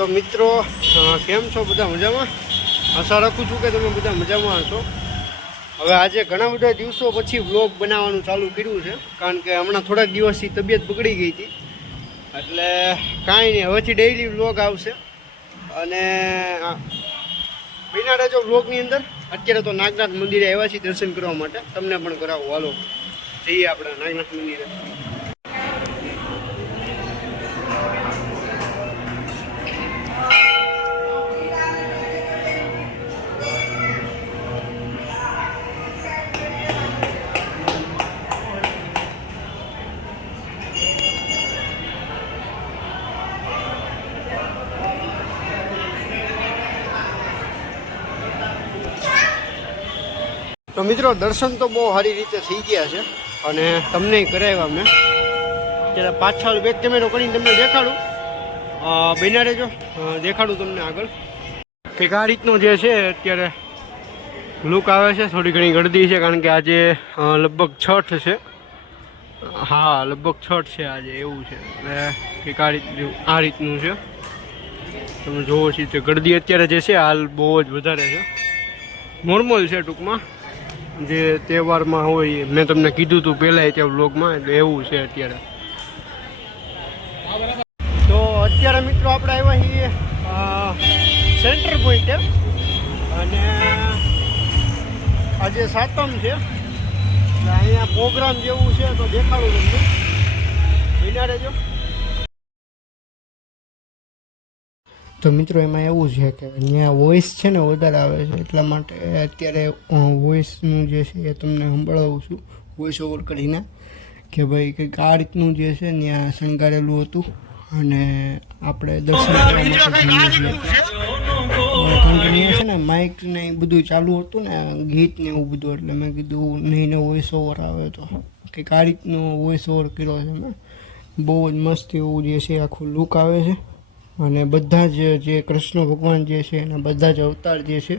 તો મિત્રો કેમ છો બધા મજામાં? આશા રાખું છું કે તમે બધા મજામાં હશો. હવે આજે ઘણા બધા દિવસો પછી વ્લોગ બનાવવાનું ચાલુ કર્યું છે, કારણ કે હમણાં થોડાક દિવસથી તબિયત બગડી ગઈ હતી. એટલે કાંઈ નહીં, હવેથી ડેઈલી વ્લોગ આવશે. અને બિના રહેજો વ્લોગની અંદર. અત્યારે તો નાગનાથ મંદિરે આવ્યા છીએ દર્શન કરવા માટે, તમને પણ કરાવો. હાલો જઈએ આપણે નાગનાથ મંદિરે. તો મિત્રો દર્શન તો બહુ સારી રીતે થઈ ગયા છે અને તમને કરાવ્યા મેં. ત્યારે પાછળ બેક કેમેરો કરીને તમને દેખાડું, બન્યા રહેજો, દેખાડું તમને આગળ કંઈક આ રીતનું જે છે અત્યારે લુક આવે છે. થોડી ઘણી ગળદી છે કારણ કે આજે લગભગ છઠ છે. હા, લગભગ છઠ છે આજે, એવું છે. એટલે કંઈક આ રીતનું છે. તમે જોવો છો તે ગળદી અત્યારે જે છે હાલ બહુ જ વધારે છે. નોર્મલ છે ટૂંકમાં, જે તહેવારમાં હોય. મેં તમને કીધું હતું પહેલાં ત્યાં વ્લોગમાં, એટલે એવું છે અત્યારે. તો અત્યારે મિત્રો આપણે આવ્યા છીએ સેન્ટર પોઈન્ટે, અને આજે સાતમ છે એટલે અહીંયા પ્રોગ્રામ જેવું છે, તો દેખાડું તમને, વિના રહેજો. તો મિત્રો એમાં એવું છે કે અહીંયા વોઇસ છે ને વધારે આવે છે, એટલા માટે અત્યારે વોઇસનું જે છે એ તમને સંભળાવું છું, વોઇસ ઓવર કરીને, કે ભાઈ કંઈક આ રીતનું જે છે ત્યાં શણગારેલું હતું. અને આપણે દર્શન કરવા માટે જઈએ છીએ, કારણ કે અહીંયા છે ને માઇક ને એ બધું ચાલુ હતું ને, ગીત ને એવું બધું, એટલે મેં કીધું નહીં ને વોઇસ ઓવર આવે તો કંઈક આ રીતનું વોઇસ ઓવર કર્યો છે મેં. બહુ જ મસ્ત એવું જે છે આખું લુક આવે છે. અને બધા જ જે કૃષ્ણ ભગવાન જે છે એના બધા જ અવતાર જે છે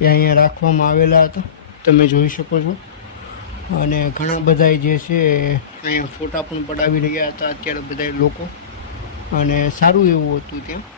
એ અહીંયા રાખવામાં આવેલા હતા, તમે જોઈ શકો છો. અને ઘણા બધા જે છે અહીંયા ફોટા પણ પડાવી રહ્યા હતા અત્યારે બધા લોકો, અને સારું એવું હતું ત્યાં.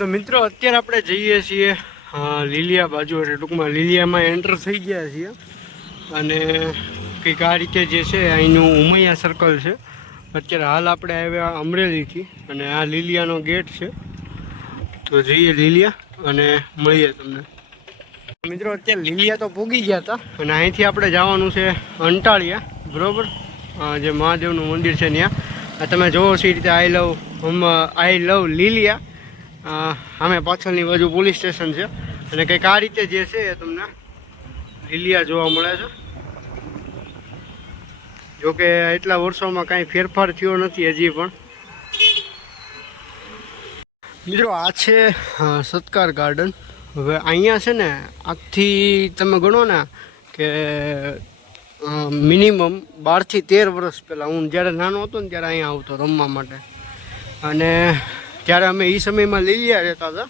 તો મિત્રો અત્યારે આપણે જઈએ છીએ લીલિયા બાજુ, એટલે ટૂંકમાં લીલિયામાં એન્ટર થઈ ગયા છીએ. અને કંઈક આ રીતે જે છે અહીંનું ઉમૈયા સર્કલ છે. અત્યારે હાલ આપણે આવ્યા અમરેલીથી, અને આ લીલિયાનો ગેટ છે. તો જઈએ લીલિયા અને મળીએ તમને. મિત્રો અત્યારે લીલિયા તો પૂગી ગયા હતા, અને અહીંથી આપણે જવાનું છે અંટાળિયા, બરાબર, જે મહાદેવનું મંદિર છે ત્યાં. તમે જોવો છો એ રીતે આઈ લવ લીલિયા. સામે પાછળની બાજુ પોલીસ સ્ટેશન છે, અને કંઈક આ રીતે જે છે એ તમને લીલિયા જોવા મળે છે. જોકે એટલા વર્ષોમાં કાંઈ ફેરફાર થયો નથી હજી પણ. મિત્રો આ છે સત્કાર ગાર્ડન. હવે અહીંયા છે ને આજથી તમે ગણો ને કે મિનિમમ 12 થી 13 વર્ષ પહેલાં, હું જ્યારે નાનો હતો ને ત્યારે અહીંયા આવતો રમવા માટે. અને ત્યારે અમે એ સમયમાં લીલિયા રહેતા હતા.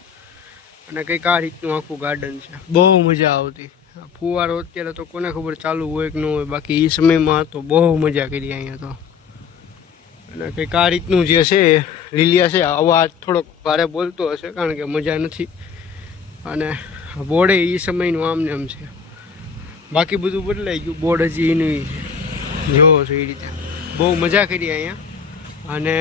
અને કંઈક આ રીતનું આખું ગાર્ડન છે, બહુ મજા આવતી. ફુવારો અત્યારે તો કોને ખબર ચાલુ હોય કે ન હોય, બાકી એ સમયમાં તો બહુ મજા કરી અહીંયા તો. અને કંઈક આ રીતનું જે છે લીલિયા છે. અવાજ થોડોક ભારે બોલતો હશે કારણ કે મજા નથી, અને બોર્ડે એ સમયનું આમને આમ છે, બાકી બધું બદલાઈ ગયું. બોર્ડ હજી એનું છે, જોવો છો એ રીતે. બહુ મજા કરી અહીંયા. અને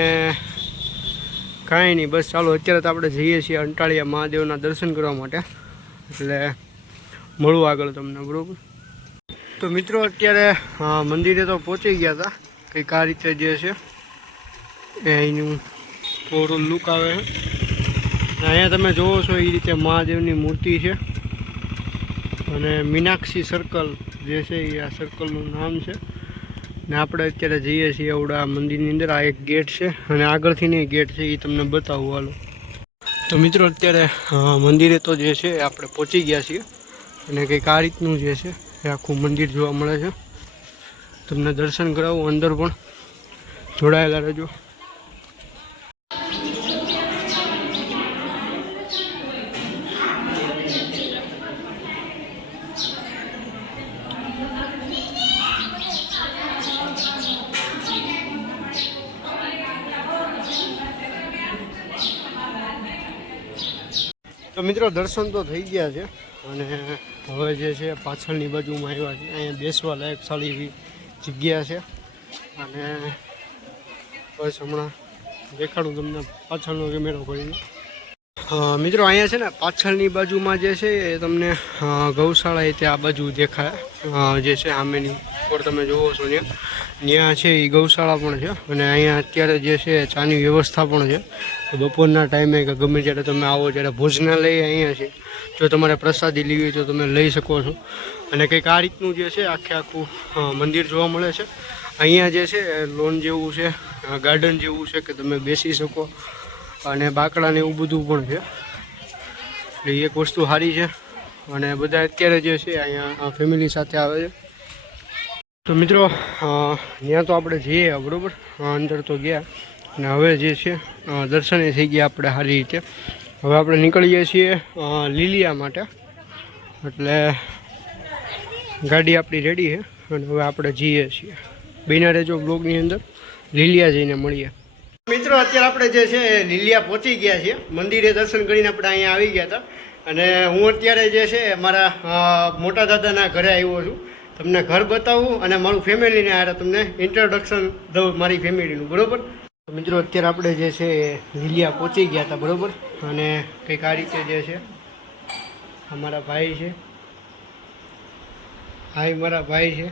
કાંઈ નહીં, બસ ચાલો અત્યારે તો આપણે જઈએ છીએ અંટાળિયા મહાદેવના દર્શન કરવા માટે, એટલે મળું આગળ તમને, બરાબર. તો મિત્રો અત્યારે મંદિરે તો પહોંચી ગયા હતા. કંઈક આ રીતે જે છે એ અહીંનું ઓવરઓલ લુક આવે છે. અહીંયા તમે જોવો છો એ રીતે મહાદેવની મૂર્તિ છે અને મીનાક્ષી સર્કલ જે છે એ આ સર્કલનું નામ છે. ને આપણે અત્યારે જઈએ છીએ આવડા મંદિરની અંદર. આ એક ગેટ છે અને આગળથી નહીં ગેટ છે એ તમને બતાવું હાલો. તો મિત્રો અત્યારે મંદિરે તો જે છે આપણે પહોંચી ગયા છીએ અને કંઈક આ રીતનું જે છે એ આખું મંદિર જોવા મળે છે. તમને દર્શન કરાવું, અંદર પણ જોડાયેલા રહેજો. તો મિત્રો દર્શન તો થઈ ગયા છે અને હવે જે છે પાછળની બાજુમાં આવ્યા છે. અહીંયા બેસવા લાયક સારી એવી જગ્યા છે અને બસ હમણાં દેખાડું તમને પાછળનો કેમેરો કરીને. મિત્રો અહીંયા છે ને પાછળની બાજુમાં જે છે એ તમને ગૌશાળા એ ત્યાં આ બાજુ દેખાય જે છે સામેની ઉપર તમે જોવો છો ત્યાં છે એ ગૌશાળા પણ છે. અને અહીંયા અત્યારે જે છે ચાની વ્યવસ્થા પણ છે. તો બપોરના ટાઈમે કે ગમે ત્યારે તમે આવો ત્યારે ભોજનાલય અહીંયા છે. જો તમારે પ્રસાદી લેવી હોય તો તમે લઈ શકો છો. અને કંઈક આ રીતનું જે છે આખું મંદિર જોવા મળે છે. અહીંયા જે છે લોન જેવું છે, ગાર્ડન જેવું છે કે તમે બેસી શકો અને બાકડા ને એવું બધું પણ છે. એટલે એક વસ્તુ સારી છે અને બધા અત્યારે જે છે અહીંયા ફેમિલી સાથે આવે છે. તો મિત્રો ત્યાં તો આપણે જઈએ બરાબર, અંદર તો ગયા અને હવે જે છે દર્શને થઈ ગયા આપણે સારી રીતે. હવે આપણે નીકળીએ છીએ લીલિયા માટે. એટલે ગાડી આપણી રેડી છે અને હવે આપણે જઈએ છીએ. બન્યા રહેજો બ્લોગની અંદર, લીલિયા જઈને મળીએ. મિત્રો અત્યારે આપણે જે છે લીલિયા પહોંચી ગયા છીએ. મંદિરે દર્શન કરીને આપણે અહીંયા આવી ગયા હતા અને હું અત્યારે જે છે મારા મોટા દાદાના ઘરે આવ્યો છું. તમને ઘર બતાવું અને મારું ફેમિલીને આ તમને ઇન્ટ્રોડક્શન દઉં મારી ફેમિલીનું, બરાબર. મિત્રો અત્યારે આપણે જે છે લીલિયા પહોંચી ગયા હતા, બરાબર. અને કંઈક આ રીતે જે છે અમારા ભાઈ છે, હા મારા ભાઈ છે.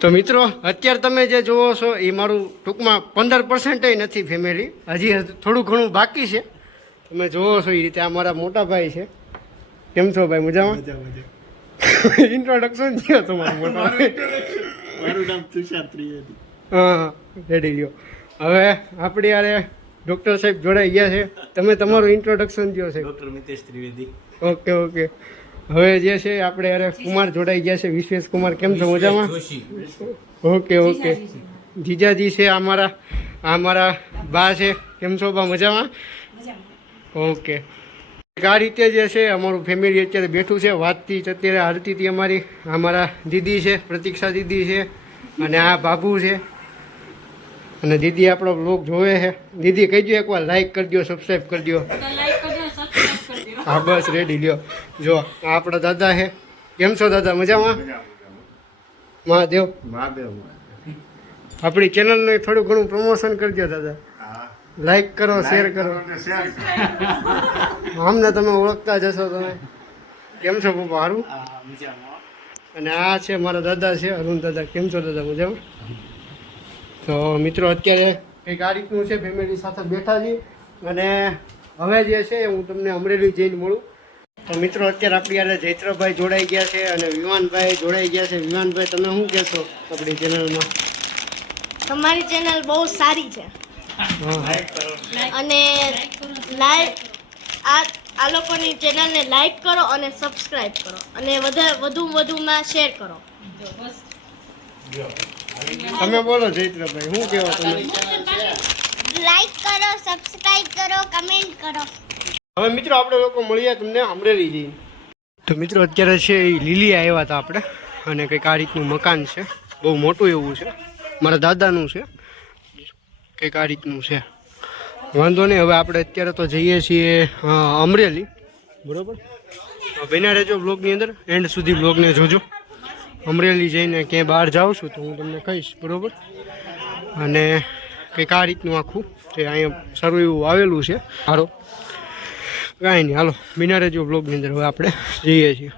તો મિત્રો અત્યારે તમે જે જોવો છો એ મારું ટૂંકમાં 15% નથી ફેમિલી, હજી થોડું ઘણું બાકી છે. તમે જોવો છો એ રીતે આ મારા મોટા ભાઈ છે. કેમ છો ભાઈ, મજામાં? ઇન્ટ્રોડક્શન થયો તમારું મોટા ભાઈ. મારું નામ તુષાર ત્રિવેદી. હા રેડી લ્યો. હવે આપણે યારે ડૉક્ટર સાહેબ જોડાઈ ગયા છે. તમે તમારું ઇન્ટ્રોડક્શન થયો છે. Doctor Mitesh Trivedi. Okay okay. હવે જે છે આપણે યારે કુમાર જોડાઈ ગયા છે, વિશ્વેશ કુમાર. કેમ છો, મજામાં? Okay okay. જીજાજી છે અમારા બા છે. કેમ છો બા, મજામાં? ઓકે. આ રીતે જે છે અમારું ફેમિલી અત્યારે બેઠું છે. વાતચીત અત્યારે હાલતી હતી અમારા દીદી છે, પ્રતીક્ષા દીદી છે અને આ બાબુ છે. અને દીદી આપણો બ્લોગ જોવે છે. દીદી કહી દો એકવાર લાઈક કરી દો, સબસ્ક્રાઈબ કરી દો. હા બસ રેડી લ્યો. જો આ આપણા દાદા છે. કેમ છો દાદા, મજામાં? મહાદેવ આપણી ચેનલનું થોડું ઘણું પ્રમોશન કરજો દાદા. લાઈક કરો, શેર કરો. અમને તમે ઓળખતા જશો તમે. કેમ છો પપ્પા, સારું? અને આ છે મારા દાદા છે, અરુણ દાદા. કેમ છો દાદા, મજામાં? તો મિત્રો અત્યારે કંઈક આ રીતનું છે, ફેમિલી સાથે બેઠા છીએ. અને હવે જે છે હું તમને અમરેલી જઈને મળું. તો મિત્રો અત્યારે આપણી યારે જૈત્રભાઈ જોડાઈ ગયા છે અને વિમાનભાઈ જોડાઈ ગયા છે. વિમાનભાઈ તમે શું કહેશો આપણી ચેનલમાં? તમારી ચેનલ બહુ સારી છે અને આ લોકોની ચેનલને લાઈક કરો અને સબસ્ક્રાઇબ કરો અને વધુમાં શેર કરો. તમે બોલો જૈત્રભાઈ, શું કહેવો તમે? લાઈક કરો, સબસ્ક્રાઇબ કરો, કમેન્ટ કરો. હવે મિત્રો આપણે લોકો મળીએ તમને અમરેલી જઈને. તો મિત્રો અત્યારે છે એ લીલિયા આવ્યા હતા આપણે અને કંઈક આ રીતનું મકાન છે, બહુ મોટું એવું છે, મારા દાદાનું છે. કંઈક આ રીતનું છે, વાંધો નહીં. હવે આપણે અત્યારે તો જઈએ છીએ અમરેલી, બરાબર. બન્યા રહેજો બ્લોગની અંદર, એન્ડ સુધી બ્લોગને જોજો. અમરેલી જઈને ક્યાંય બહાર જાઉં છું તો હું તમને કહીશ, બરાબર. અને કંઈક આ રીતનું આખું છે, અહીંયા સારું એવું આવેલું છે. સારો કાંઈ નહીં, હાલો બન્યા રહેજો બ્લોગની અંદર. હવે આપણે જઈએ છીએ.